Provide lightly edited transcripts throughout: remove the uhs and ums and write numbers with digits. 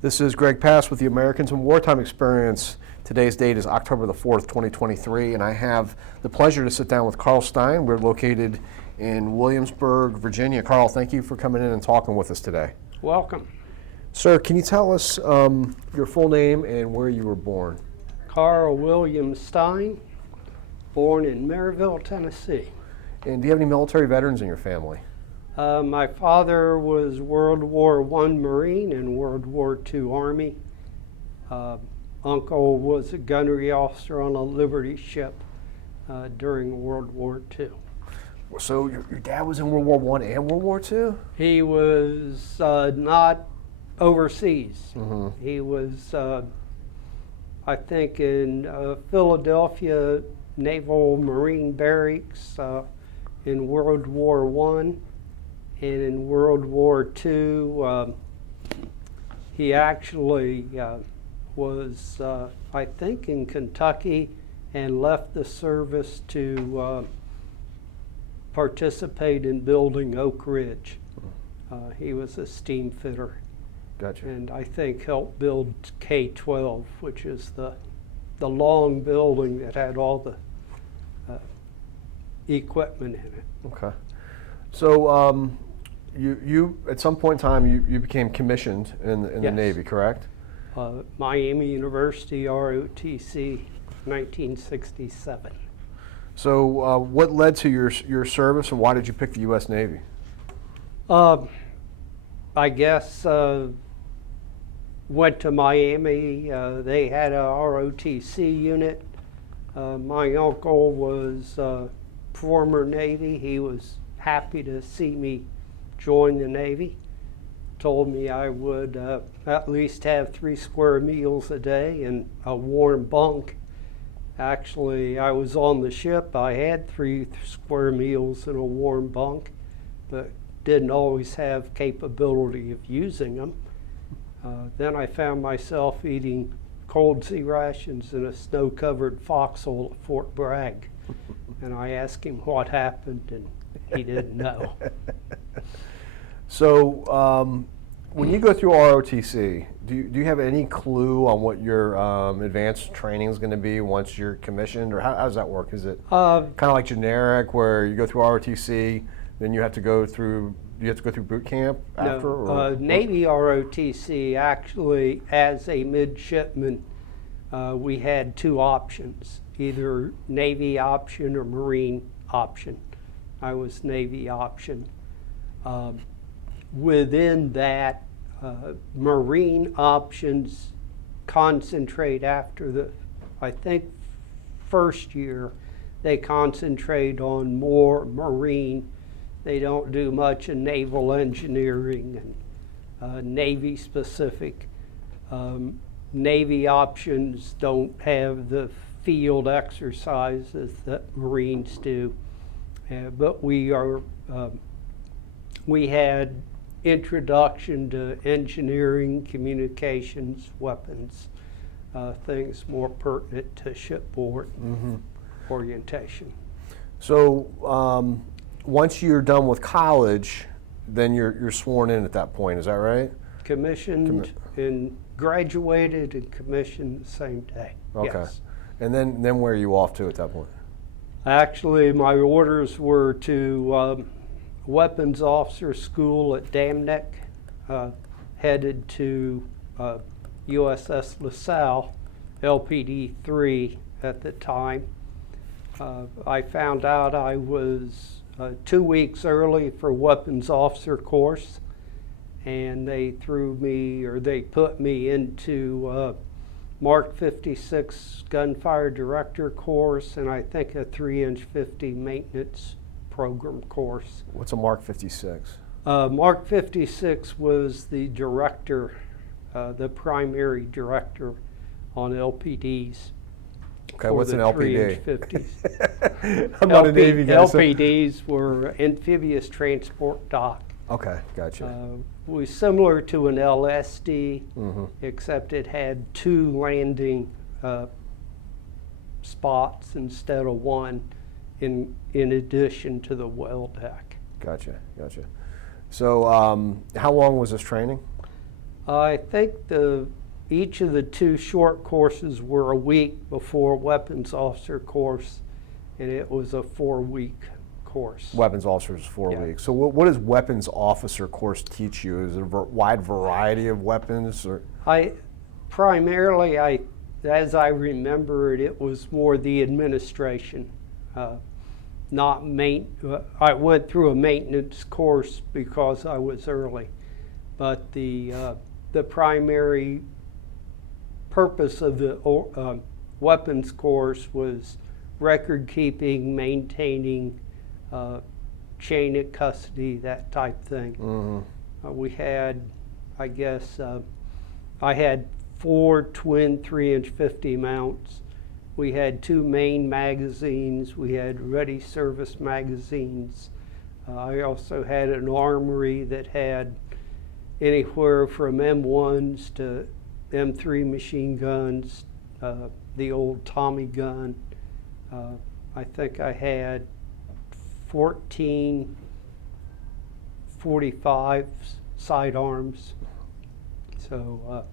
This is Greg Pass with the Americans in Wartime Experience. Today's date is October the 4th, 2023, and I have the pleasure to sit down with Carl Stein. We're located in Williamsburg, Virginia. Carl, thank you for coming in and talking with us today. Welcome. Sir, can you tell us your full name and where you were born? Carl William Stein, born in Maryville, Tennessee. And do you have any military veterans in your family? My father was World War I Marine and World War II Army. Uncle was a gunnery officer on a Liberty ship during World War II. So your dad was in World War I and World War II? He was not overseas. Mm-hmm. He was, I think, in Philadelphia Naval Marine Barracks in World War I. And in World War II, he actually was, I think, in Kentucky and left the service to participate in building Oak Ridge. He was a steam fitter. Gotcha. And I think helped build K-12, which is the long building that had all the equipment in it. Okay. So you at some point in time, you became commissioned in the Yes. Navy, correct? Miami University, ROTC, 1967. So what led to your service, and why did you pick the U.S. Navy? I guess went to Miami. They had a ROTC unit. My uncle was former Navy. He was happy to see me join the Navy. Told me I would at least have 3 square meals a day and a warm bunk. Actually, I was on the ship. I had 3 square meals and a warm bunk, but didn't always have capability of using them. Then I found myself eating cold sea rations in a snow-covered foxhole at Fort Bragg. And I asked him what happened, and he didn't know. So when you go through ROTC, do you have any clue on what your advanced training is going to be once you're commissioned, or how does that work? Is it kind of like generic, where you go through ROTC, then you have to go through boot camp after? No, Navy ROTC, actually, as a midshipman, we had 2 options, either Navy option or Marine option. I was Navy option. Within that, Marine options concentrate after the, I think, first year, they concentrate on more Marine. They don't do much in naval engineering and Navy specific. Navy options don't have the field exercises that Marines do. But we had introduction to engineering, communications, weapons, things more pertinent to shipboard orientation. So once you're done with college, then you're sworn in at that point. Is that right? Commissioned and graduated and commissioned the same day. Okay. Yes. And then where are you off to at that point? Actually, my orders were to Weapons Officer School at Dam Neck, headed to USS LaSalle, LPD 3 at the time. I found out I was 2 weeks early for Weapons Officer course, and they put me into Mark 56 Gunfire Director course, and I think a 3-inch 50 maintenance program course. What's a Mark 56? Mark 56 was the director, the primary director on LPDs. Okay, what's an LPD? 3-inch 50s. I'm not a Navy guy. LPDs were amphibious transport dock. Okay, gotcha. Was similar to an LSD, except it had 2 landing spots instead of 1 in addition to the well deck. Gotcha. So how long was this training? I think each of the two short courses were a week before weapons officer course, and it was a 4-week course. Weapons officer is 4 Yeah. weeks. So what does weapons officer course teach you? Is it a wide variety of weapons? Or? Primarily, as I remember it, it was more the administration, not I went through a maintenance course because I was early, but the primary purpose of the weapons course was record keeping, maintaining, chain of custody, that type thing. Mm-hmm. We had, I guess, I had 4 twin 3-inch 50 mounts. We had 2 main magazines. We had ready service magazines. I also had an armory that had anywhere from M1s to M3 machine guns, the old Tommy gun. I think I had 14 .45 sidearms. So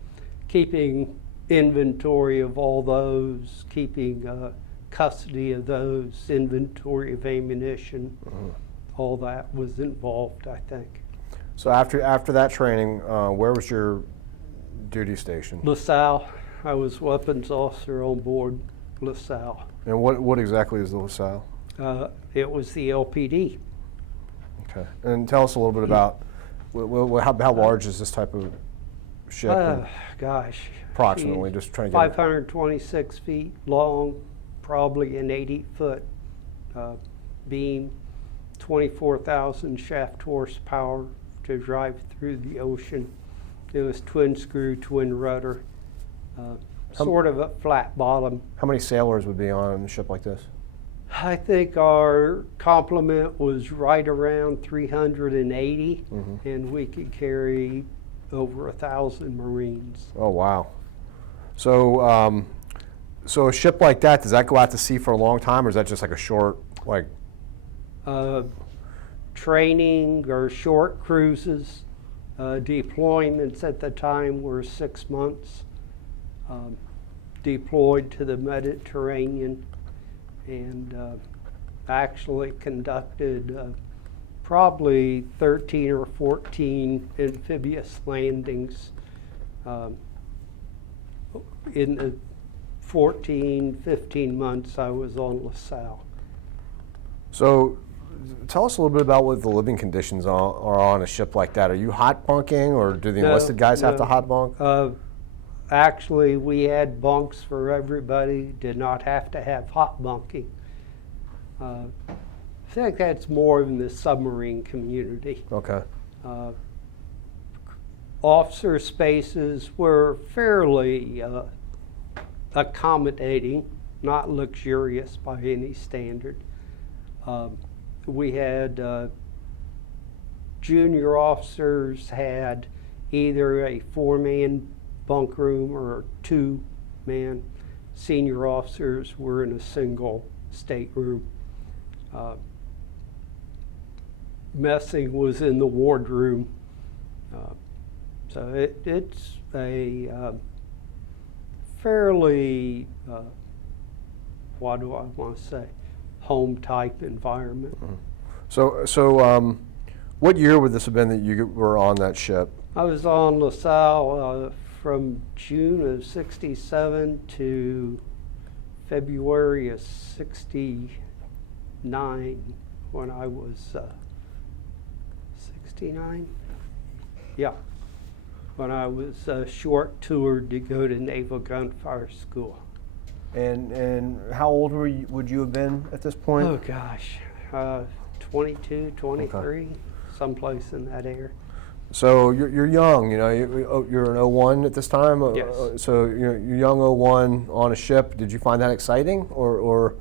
keeping inventory of all those, keeping custody of those, inventory of ammunition, all that was involved, I think. So after that training, where was your duty station? LaSalle. I was weapons officer on board LaSalle. And what exactly is the LaSalle? It was the LPD. Okay. And tell us a little bit about how large is this type of ship? Gosh. Approximately, geez, just trying to get 526 feet long, probably an 80-foot beam, 24,000 shaft horsepower to drive through the ocean. It was twin screw, twin rudder, sort of a flat bottom. How many sailors would be on a ship like this? I think our complement was right around 380, and we could carry over 1,000 Marines. Oh, wow. So, so a ship like that, does that go out to sea for a long time, or is that just like a short, like? Training or short cruises. Deployments at the time were 6 months. Deployed to the Mediterranean, and actually conducted probably 13 or 14 amphibious landings in the 14, 15 months I was on LaSalle. So tell us a little bit about what the living conditions are on a ship like that. Are you hot bunking, or do the enlisted guys have to hot bunk? Actually, we had bunks for everybody, did not have to have hot bunking. I think that's more in the submarine community. Okay. Officer spaces were fairly accommodating, not luxurious by any standard. We had junior officers had either a 4-man bunk room or 2-man. Senior officers were in a single stateroom. Messing was in the wardroom. So it's a fairly, what do I want to say, home type environment. So what year would this have been that you were on that ship? I was on LaSalle from June of '67 to February of '69, when I was 69? Yeah, when I was short toured to go to Naval Gunfire School. And how old would you have been at this point? Oh gosh, 22, 23, someplace in that area. So you're young, you know. You're an 01 at this time. Yes. So you're young 01 on a ship. Did you find that exciting, or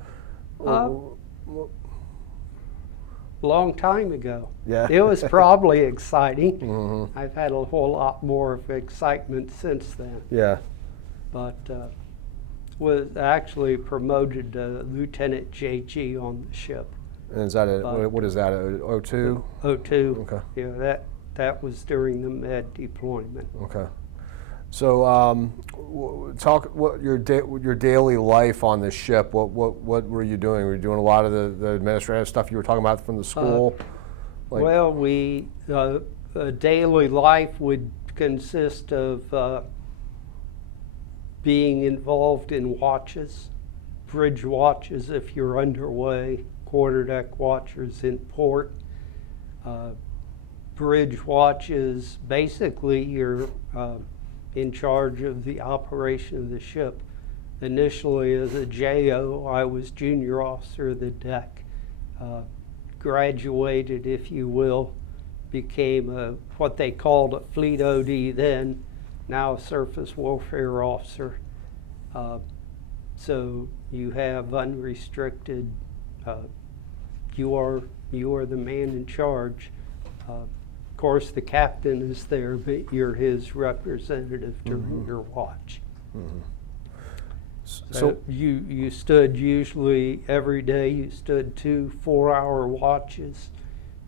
long time ago? Yeah. It was probably exciting. I've had a whole lot more of excitement since then. Yeah. But was actually promoted to Lieutenant JG on the ship. And is that what is that? 02? 02. Okay. Yeah, that was during the Med deployment. Okay. So, talk what your daily life on the ship. What were you doing? Were you doing a lot of the administrative stuff you were talking about from the school? Well, we daily life would consist of being involved in watches, bridge watches if you're underway, quarterdeck watchers in port. Bridge watches, basically you're in charge of the operation of the ship. Initially as a JO, I was junior officer of the deck. Graduated, if you will, became what they called a fleet OD then, now a surface warfare officer. So you have unrestricted, you are the man in charge. Of course, the captain is there, but you're his representative during your watch. So you stood usually every day, you stood 2 4-hour watches.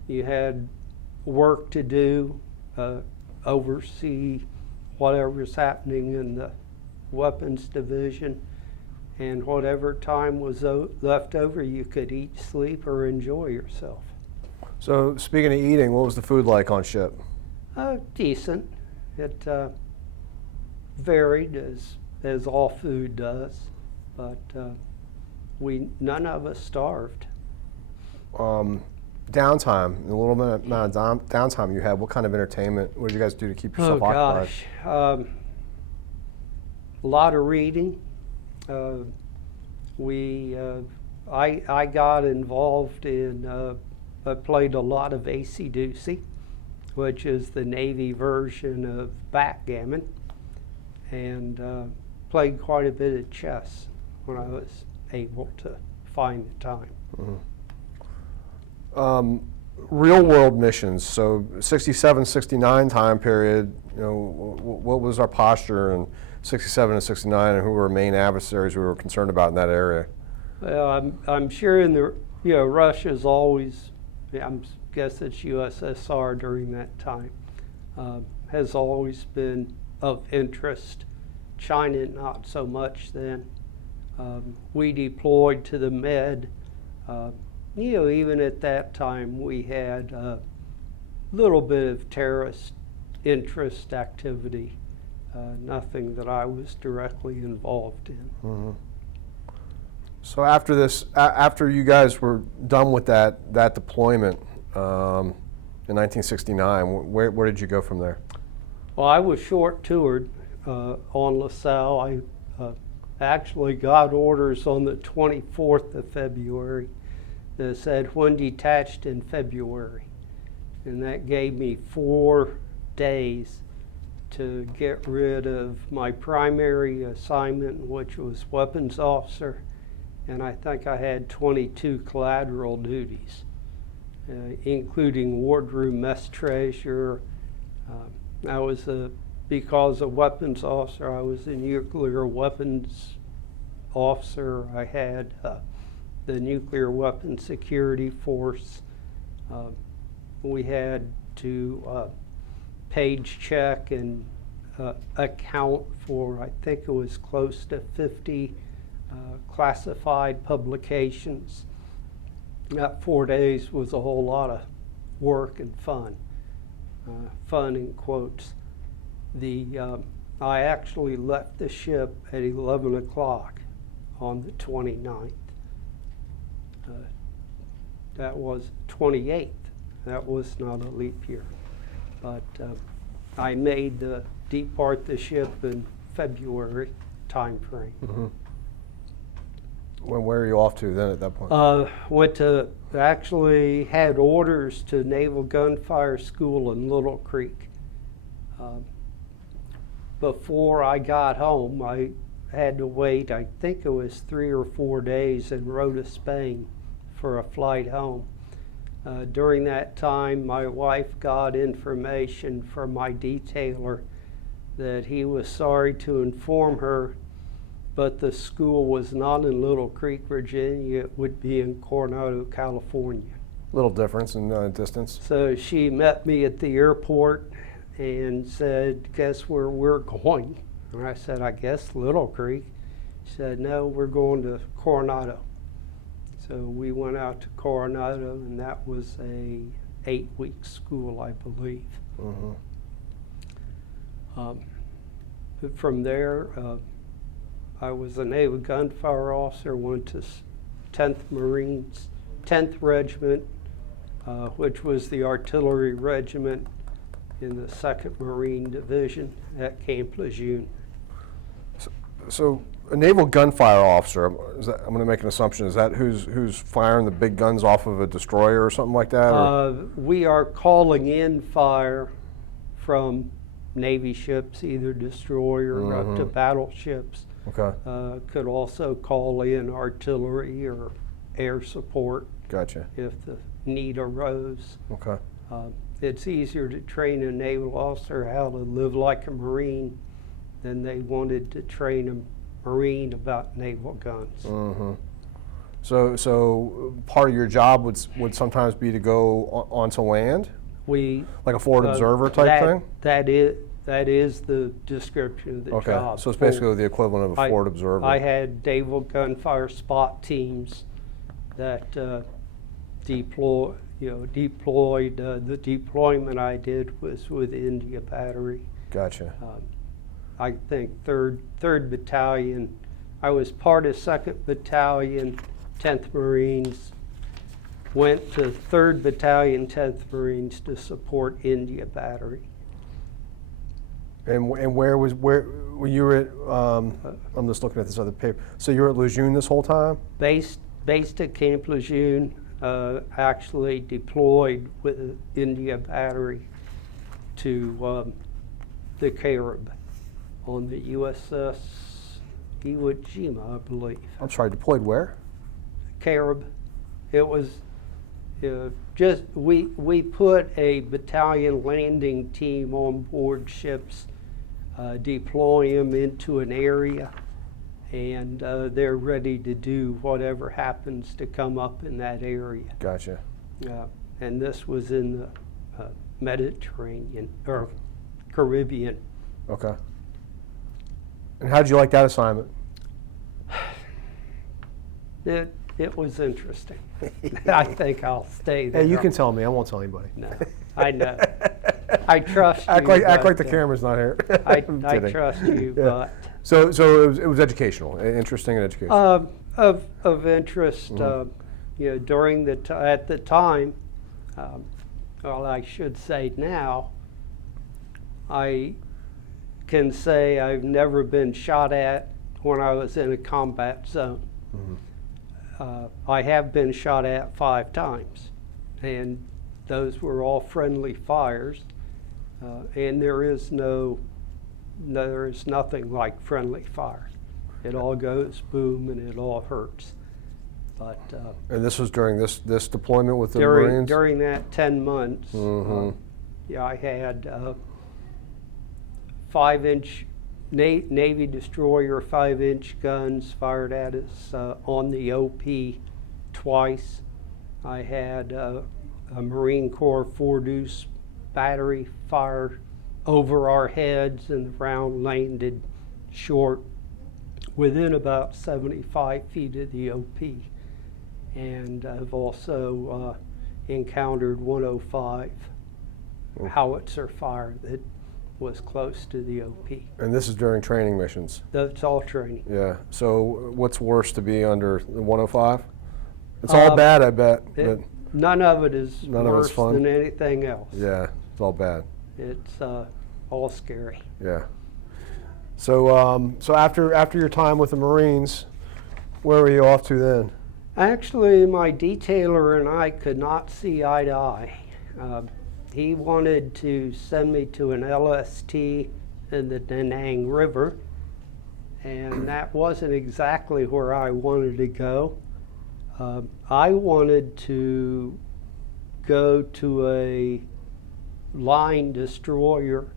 You had work to do, oversee whatever's happening in the weapons division, and whatever time was left over, you could eat, sleep, or enjoy yourself. So, speaking of eating, what was the food like on ship? Decent. It varied as all food does, but none of us starved. Downtime, the little bit amount of downtime you had, what kind of entertainment? What did you guys do to keep yourself occupied? A lot of reading. I got involved in. I played a lot of AC-doocy, which is the Navy version of backgammon, and played quite a bit of chess when I was able to find the time. Real world missions, so 67, 69 time period, what was our posture in 67 and 69, and who were main adversaries we were concerned about in that area? Well, I'm sure in the, Russia's always, I guess it's USSR during that time, has always been of interest. China, not so much then. We deployed to the Med. Even at that time, we had a little bit of terrorist interest activity, nothing that I was directly involved in. So after this, after you guys were done with that deployment in 1969, where did you go from there? Well, I was short-toured on LaSalle. I actually got orders on the 24th of February that said when detached in February, and that gave me 4 days to get rid of my primary assignment, which was weapons officer, and I think I had 22 collateral duties, including wardroom mess treasurer. I was because a weapons officer, I was a nuclear weapons officer. I had the nuclear weapons security force. We had to page check and account for, I think it was close to 50 classified publications. That 4 days was a whole lot of work and fun. Fun in quotes. I actually left the ship at 11 o'clock on the 29th. That was 28th. That was not a leap year. But I made depart the ship in February time frame. Where were you off to then at that point? Actually had orders to Naval Gunfire School in Little Creek. Before I got home, I had to wait, I think it was 3 or 4 days in Rota, Spain for a flight home. During that time, my wife got information from my detailer that he was sorry to inform her, but the school was not in Little Creek, Virginia. It would be in Coronado, California. Little difference in distance. So she met me at the airport and said, "Guess where we're going?" And I said, "I guess Little Creek." He said, "No, we're going to Coronado." So we went out to Coronado, and that was a 8-week school, I believe. Mm-hmm. But from there, I was a naval gunfire officer, went to 10th Marines, 10th Regiment, which was the artillery regiment in the 2nd Marine Division at Camp Lejeune. So a naval gunfire officer, is that, I'm going to make an assumption, is that who's firing the big guns off of a destroyer or something like that? We are calling in fire from Navy ships, either destroyer or up to battleships. Okay. Could also call in artillery or air support. Gotcha. If the need arose. Okay. It's easier to train a naval officer how to live like a Marine than they wanted to train a Marine about naval guns. Mm-hmm. So part of your job would sometimes be to go onto land? Like a forward observer type thing? That is the description of the job. Okay, so it's basically the equivalent of a forward observer. I had naval gunfire spot teams that deployed. The deployment I did was with India Battery. Gotcha. I think 3rd Battalion. I was part of 2nd Battalion, 10th Marines. Went to 3rd Battalion, 10th Marines to support India Battery. And where you were at? I'm just looking at this other paper. So you were at Lejeune this whole time? Based at Camp Lejeune, actually deployed with India Battery to the Carib on the USS Iwo Jima, I believe. I'm sorry, deployed where? Carib. It was just we put a battalion landing team on board ships, deploy them into an area, and they're ready to do whatever happens to come up in that area. Gotcha. And this was in the Mediterranean or Caribbean. Okay. And how did you like that assignment? It was interesting. I think I'll stay there. Hey, you can tell me. I won't tell anybody. No, I know. I trust you. Act like the camera's not here. I trust you, Yeah. but So it was educational, interesting and educational. of interest, during at the time, well, I should say now, I can say I've never been shot at when I was in a combat zone. I have been shot at 5 times, and those were all friendly fires, and there is nothing like friendly fire. It all goes boom and it all hurts. But and this was during this deployment with the Marines? During that 10 months, I had 5-inch Navy destroyer 5-inch guns fired at us on the OP twice. I had a Marine Corps 4-deuce battery fire over our heads, and the round landed short within about 75 feet of the OP. And I've also encountered 105 howitzer fire that was close to the OP. And this is during training missions? That's all training. Yeah. So what's worse, to be under the 105? It's all bad, I bet. But none of it is worse fun. than anything else. Yeah, it's all bad. It's all scary. Yeah. So so after your time with the Marines, where were you off to then? Actually, my detailer and I could not see eye to eye. He wanted to send me to an LST in the Da Nang River, and that wasn't exactly where I wanted to go. I wanted to go to a line destroyer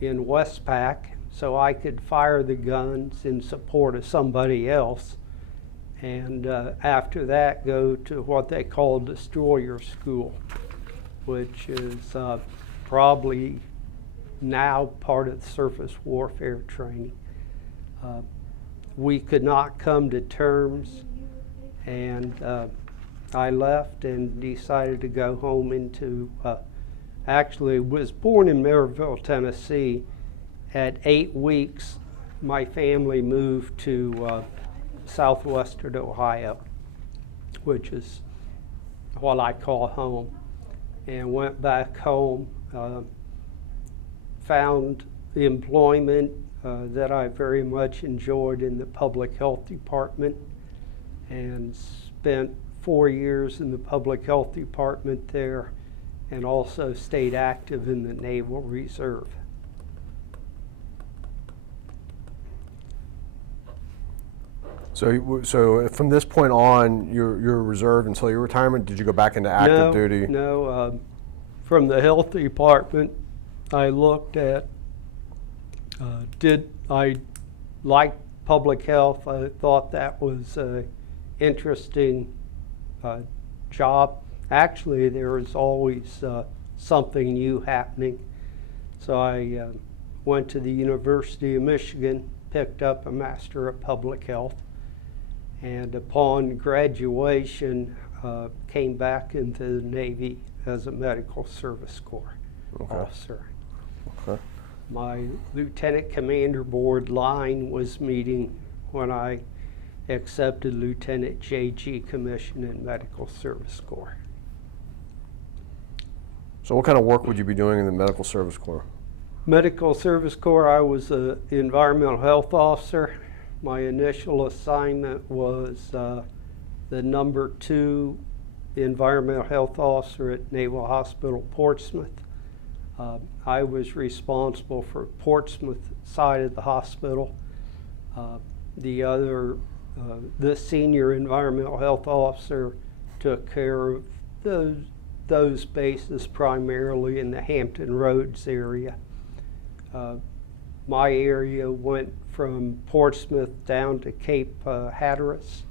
in Westpac so I could fire the guns in support of somebody else, and after that go to what they call destroyer school, which is probably now part of the surface warfare training. We could not come to terms, and I left and decided to go home into, actually was born in Maryville, Tennessee. At 8 weeks, my family moved to southwestern Ohio, which is what I call home, and went back home, found employment that I very much enjoyed in the public health department, and spent 4 years in the public health department there, and also stayed active in the Naval Reserve. So from this point on, you're reserved until your retirement. Did you go back into active duty? No. From the health department, I looked at, did I like public health? I thought that was an interesting job. Actually, there was always something new happening. So I went to the University of Michigan, picked up a Master of Public Health, and upon graduation, came back into the Navy as a Medical Service Corps officer. Okay. My Lieutenant Commander Board line was meeting when I accepted Lieutenant J.G. commission in Medical Service Corps. So what kind of work would you be doing in the Medical Service Corps? Medical Service Corps, I was an environmental health officer. My initial assignment was the number 2 environmental health officer at Naval Hospital Portsmouth. I was responsible for Portsmouth side of the hospital. The senior environmental health officer took care of those bases primarily in the Hampton Roads area. My area went from Portsmouth down to Cape Hatteras,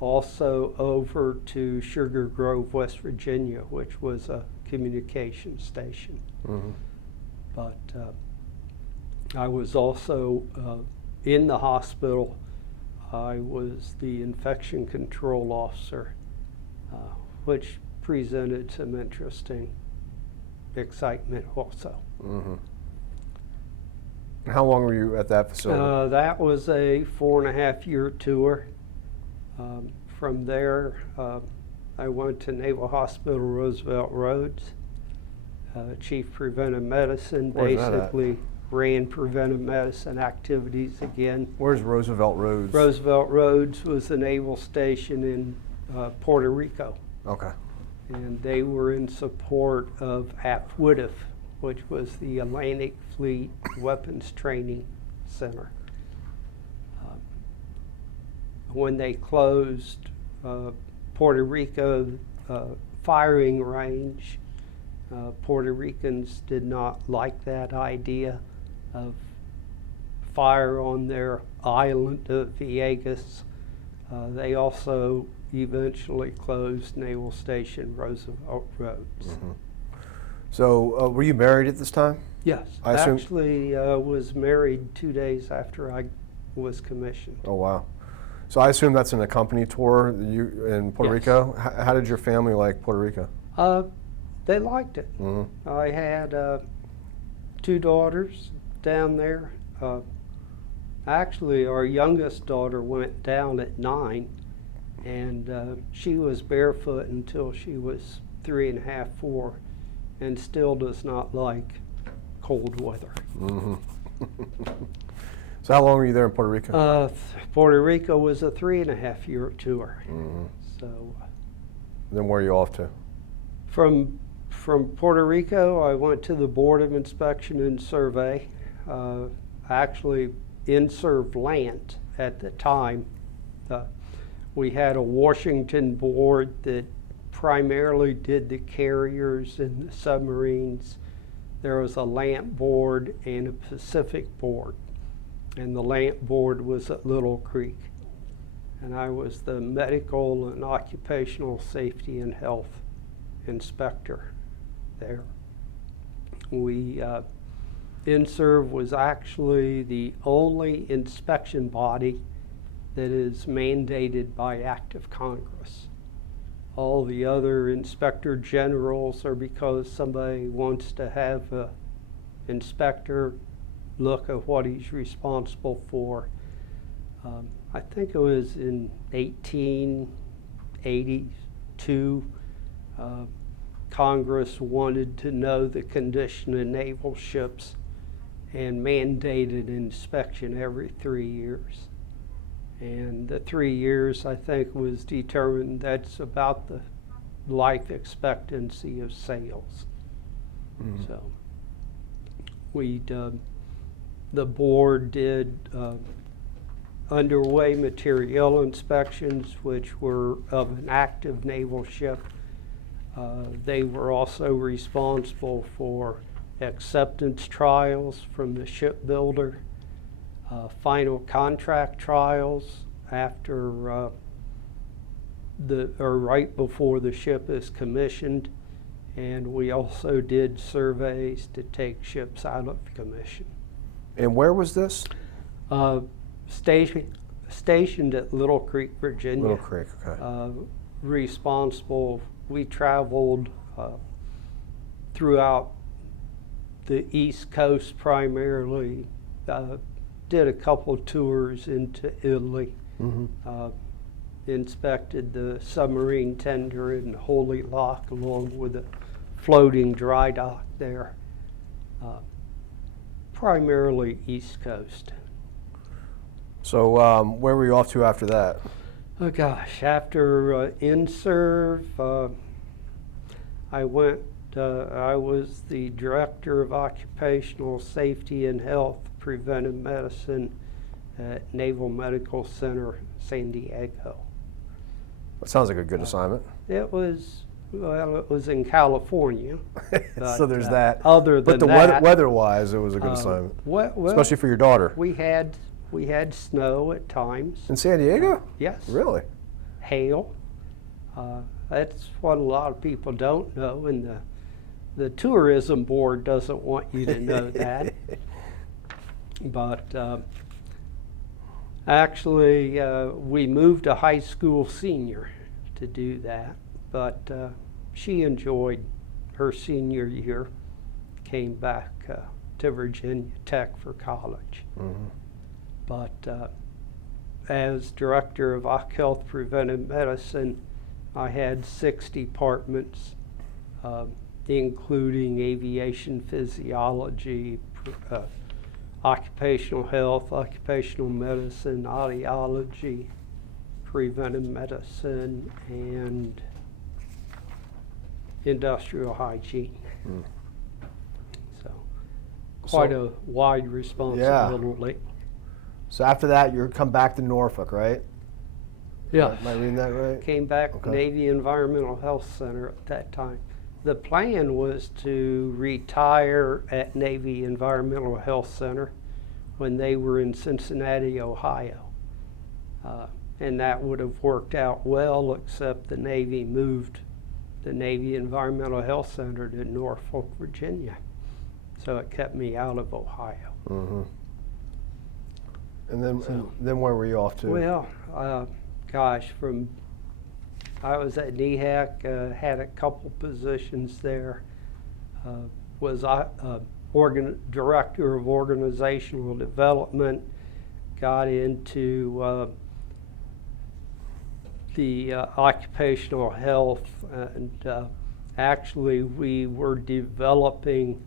also over to Sugar Grove, West Virginia, which was a communication station. Mm-hmm. But I was also in the hospital. I was the infection control officer, which presented some interesting excitement also. Mm-hmm. How long were you at that facility? That was a 4.5-year tour. From there, I went to Naval Hospital Roosevelt Roads, Chief Preventive Medicine, basically ran preventive medicine activities again. Where's Roosevelt Roads? Roosevelt Roads was the naval station in Puerto Rico. Okay. And they were in support of AFWIDF, which was the Atlantic Fleet Weapons Training Center. When they closed Puerto Rico firing range, Puerto Ricans did not like that idea of fire on their island of Vieques. They also eventually closed Naval Station Roosevelt Roads. Mm-hmm. So were you married at this time? Yes, I assume... actually was married 2 days after I was commissioned. Oh, wow. So I assume that's an accompany tour in Puerto Yes. Rico? How did your family like Puerto Rico? They liked it. Mm-hmm. I had 2 daughters down there. Actually, our youngest daughter went down at 9, and she was barefoot until she was 3.5, 4, and still does not like cold weather. Mm-hmm. So how long were you there in Puerto Rico? Puerto Rico was a 3.5-year tour. Mm-hmm. So Then where are you off to? from Puerto Rico, I went to the Board of Inspection and Survey. Actually, in-serve land at the time. We had a Washington board that primarily did the carriers and the submarines. There was a LAMP board and a Pacific board. And the LAMP board was at Little Creek. And I was the medical and occupational safety and health inspector there. InServ was actually the only inspection body that is mandated by act of Congress. All the other inspector generals are because somebody wants to have an inspector look at what he's responsible for. I think it was in 1882, Congress wanted to know the condition of naval ships and mandated inspection every 3 years. And the 3 years, I think, was determined that's about the life expectancy of sails. Mm-hmm. So the board did underway materiel inspections, which were of an active naval ship. They were also responsible for acceptance trials from the shipbuilder, final contract trials after right before the ship is commissioned, and we also did surveys to take ships out of commission. And where was this? Stationed at Little Creek, Virginia. Little Creek, okay. Responsible. We traveled throughout the East Coast primarily. Did a couple tours into Italy. Mm-hmm. Inspected the submarine tender in Holy Loch along with a floating dry dock there. Primarily East Coast. So where were you off to after that? Oh gosh, after InServ, I was the Director of Occupational Safety and Health Preventive Medicine at Naval Medical Center, San Diego. That sounds like a good assignment. It was in California. But, so there's that. Other than but that, weather-wise, it was a good assignment, well, especially for your daughter. We had snow at times. In San Diego? Yes. Really? Hail. That's what a lot of people don't know, and the tourism board doesn't want you to know that. But actually, we moved a high school senior to do that, but she enjoyed her senior year, came back to Virginia Tech for college. Mm-hmm. But as Director of Occ Health Preventive Medicine, I had 6 departments, including aviation physiology, occupational health, occupational medicine, audiology, preventive medicine, and industrial hygiene. Mm. So quite a wide responsibility. Yeah. So after that, you come back to Norfolk, right? Yeah. Am I reading that right? Came back Okay. Navy Environmental Health Center at that time. The plan was to retire at Navy Environmental Health Center when they were in Cincinnati, Ohio. And that would have worked out well, except the Navy moved the Navy Environmental Health Center to Norfolk, Virginia. So it kept me out of Ohio. Mm-hmm. And then where were you off to? Well, gosh, I was at NEHAC, had a couple positions there. Was Director of Organizational Development, got into the occupational health, and actually we were developing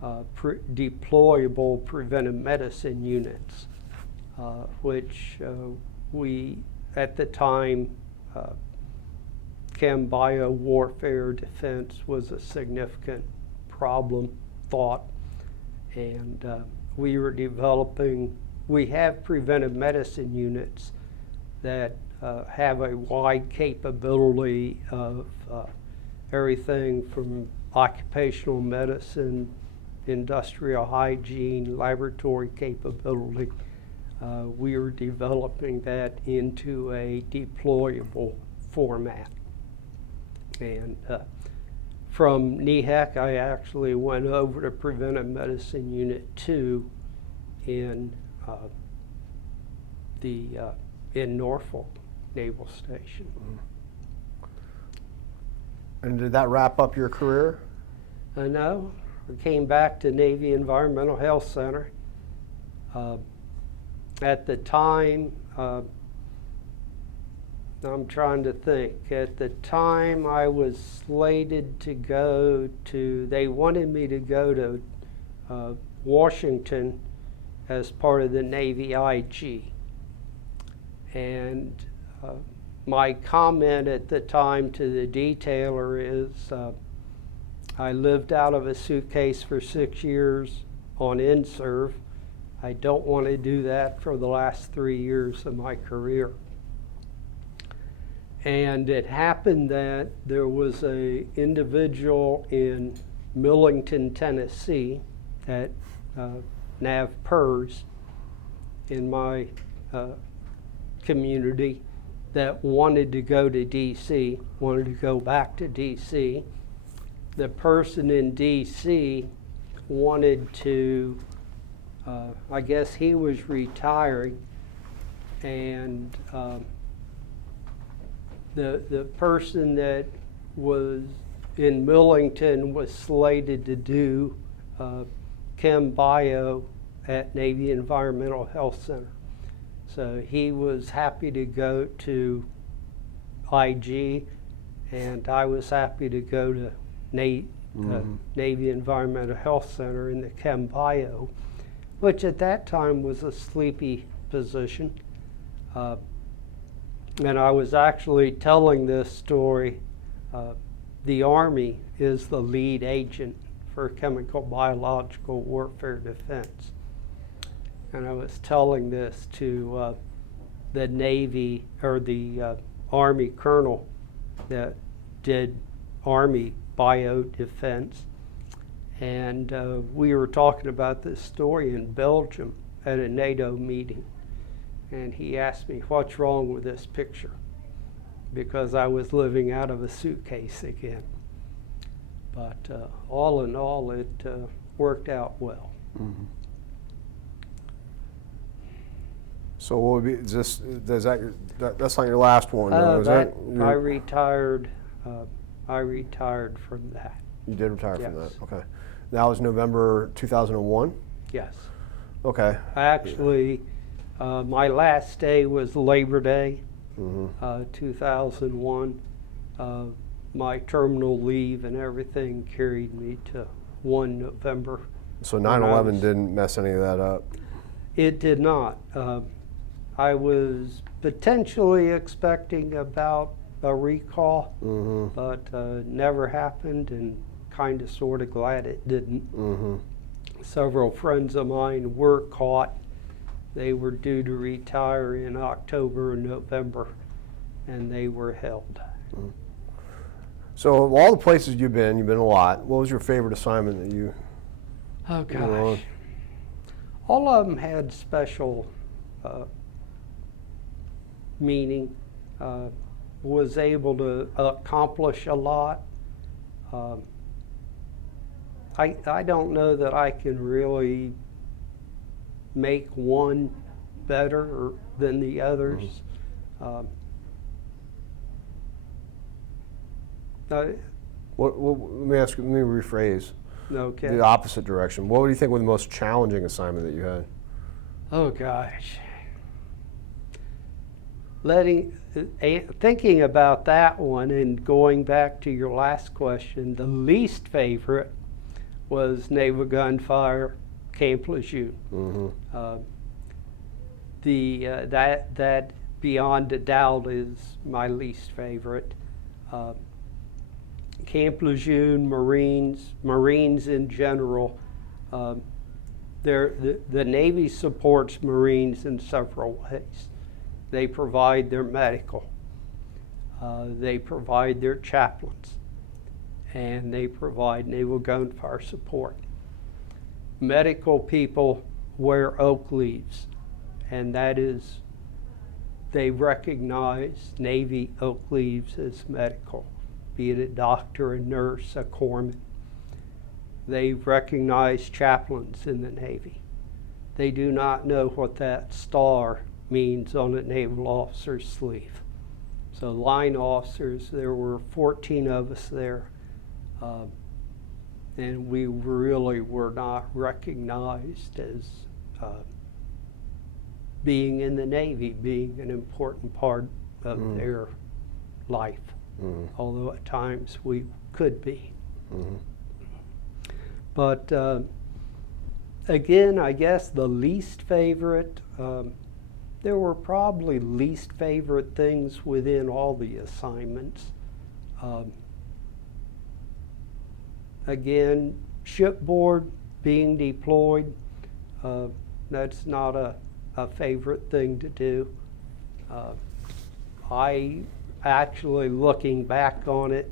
deployable preventive medicine units, which we, at the time, chem bio warfare defense was a significant problem, and we have preventive medicine units that have a wide capability of everything from occupational medicine, industrial hygiene, laboratory capability. We were developing that into a deployable format. And from NEHEC, I actually went over to Preventive Medicine Unit 2 in in Norfolk Naval Station. And did that wrap up your career? No, I came back to Navy Environmental Health Center. At the time, I'm trying to think. At the time, I was slated to go to, they wanted me to go to Washington as part of the Navy IG. And my comment at the time to the detailer is, I lived out of a suitcase for 6 years on in-serve. I don't want to do that for the last 3 years of my career. And it happened that there was an individual in Millington, Tennessee at Nav PERS in my community that wanted to go to DC, wanted to go back to DC. The person in DC wanted to, I guess he was retiring, and the person that was in Millington was slated to do Chem Bio at Navy Environmental Health Center. So he was happy to go to IG, and I was happy to go to Navy Environmental Health Center in the Chem Bio, which at that time was a sleepy position. And I was actually telling this story. The Army is the lead agent for chemical biological warfare defense. And I was telling this to the Navy, or the Army colonel that did Army bio defense. And we were talking about this story in Belgium at a NATO meeting. And he asked me, what's wrong with this picture? Because I was living out of a suitcase again. But all in all, it worked out well. Mm-hmm. So what would be, that's not your last one, though, is it? I retired from that. You did retire Yes. from that, okay. That was November 2001? Yes. Okay. Actually, my last day was Labor Day, 2001. My terminal leave and everything carried me to 1 November. So 9/11 didn't mess any of that up? It did not. I was potentially expecting about a recall, but never happened, and kind of sort of glad it didn't. Several friends of mine were caught. They were due to retire in October and November, and they were held. So of all the places you've been a lot. What was your favorite assignment that you Oh were on? gosh. All of them had special meaning. Was able to accomplish a lot. I don't know that I can really make one better than the others. Let me ask you, let me rephrase. Okay. The opposite direction. What do you think was the most challenging assignment that you had? Oh gosh. Thinking about that one and going back to your last question, the least favorite was naval gunfire, Camp Lejeune. That beyond a doubt is my least favorite. Camp Lejeune, Marines in general. The Navy supports Marines in several ways. They provide their medical, they provide their chaplains, and they provide naval gunfire support. Medical people wear oak leaves, and that is, they recognize Navy oak leaves as medical be it a doctor, a nurse, a corpsman. They recognize chaplains in the Navy. They do not know what that star means on a naval officer's sleeve. So line officers, there were 14 of us there, and we really were not recognized as being in the Navy, being an important part of their life, although at times we could be. But again, I guess the least favorite, there were probably least favorite things within all the assignments. Again, shipboard, being deployed, that's not a favorite thing to do. I actually, looking back on it,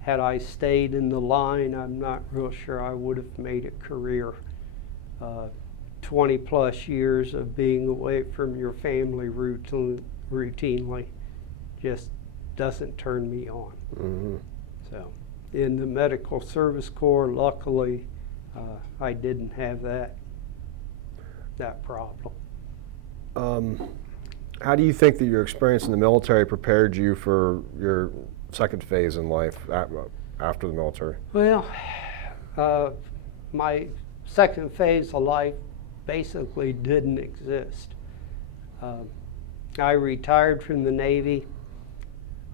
had I stayed in the line, I'm not real sure I would have made a career. 20 plus years of being away from your family routinely just doesn't turn me on. So in the Medical Service Corps, luckily, I didn't have that problem. How do you think that your experience in the military prepared you for your second phase in life after the military? Well, my second phase of life basically didn't exist. I retired from the Navy.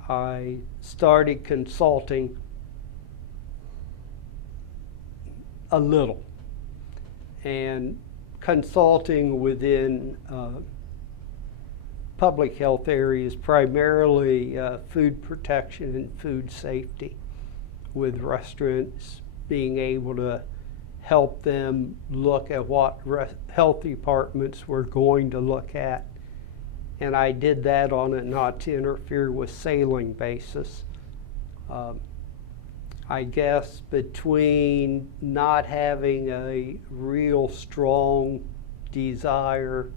I started consulting a little, and consulting within public health areas, primarily food protection and food safety, with restaurants, being able to help them look at what health departments were going to look at. And I did that on a not to interfere with sailing basis. I guess between not having a real strong desire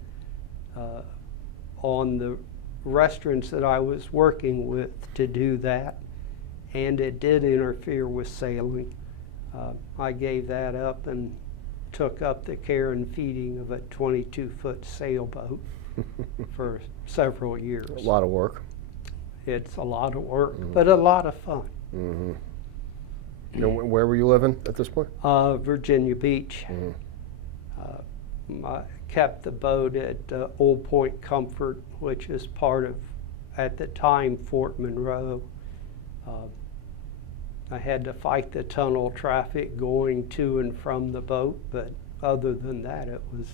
on the restaurants that I was working with to do that, and it did interfere with sailing, I gave that up and took up the care and feeding of a 22-foot sailboat for several years. A lot of work. It's a lot of work, but a lot of fun. And where were you living at this point? Virginia Beach. I kept the boat at Old Point Comfort, which is part of, at the time, Fort Monroe. I had to fight the tunnel traffic going to and from the boat, but other than that, it was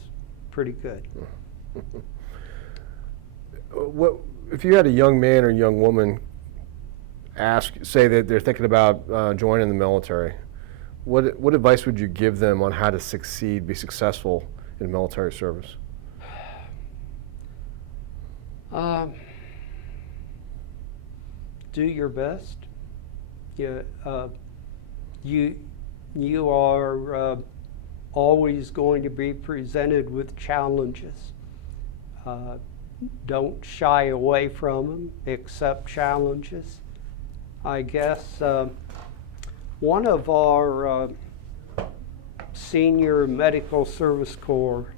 pretty good. What if you had a young man or young woman say that they're thinking about joining the military? What advice would you give them on how to succeed, be successful in military service? Do your best. You are always going to be presented with challenges. Don't shy away from them, accept challenges. I guess one of our senior Medical Service Corps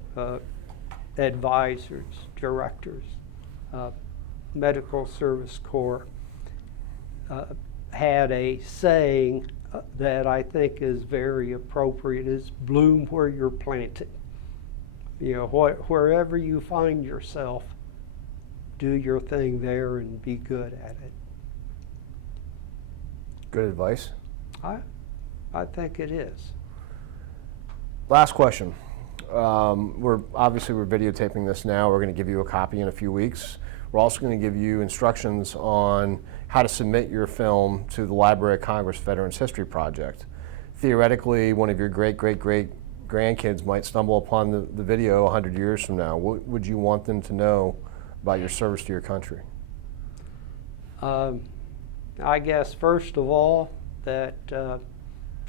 advisors, directors, Medical Service Corps, had a saying that I think is very appropriate, is bloom where you're planted. Wherever you find yourself, do your thing there and be good at it. Good advice. I think it is. Last question. We're videotaping this now. We're going to give you a copy in a few weeks. We're also going to give you instructions on how to submit your film to the Library of Congress Veterans History Project. Theoretically, one of your great-great-great-grandkids might stumble upon the video 100 years from now. What would you want them to know about your service to your country? I guess, first of all, that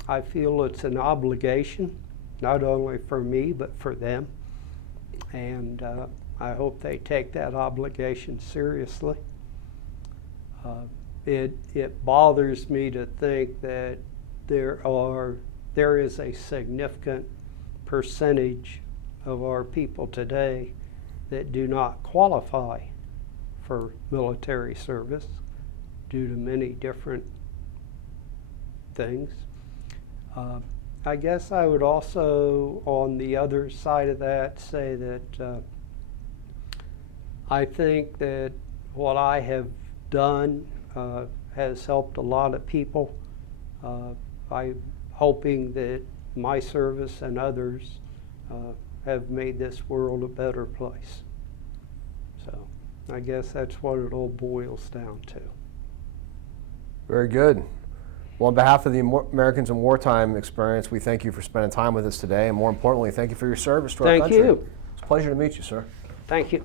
I feel it's an obligation, not only for me, but for them. And I hope they take that obligation seriously. it bothers me to think that there is a significant percentage of our people today that do not qualify for military service due to many different things. I guess I would also, on the other side of that, say that I think that what I have done has helped a lot of people. I'm hoping that my service and others have made this world a better place. So I guess that's what it all boils down to. Very good. Well, on behalf of the Americans in Wartime experience, we thank you for spending time with us today, and more importantly, thank you for your service to our country. Thank you. It's a pleasure to meet you, sir. Thank you.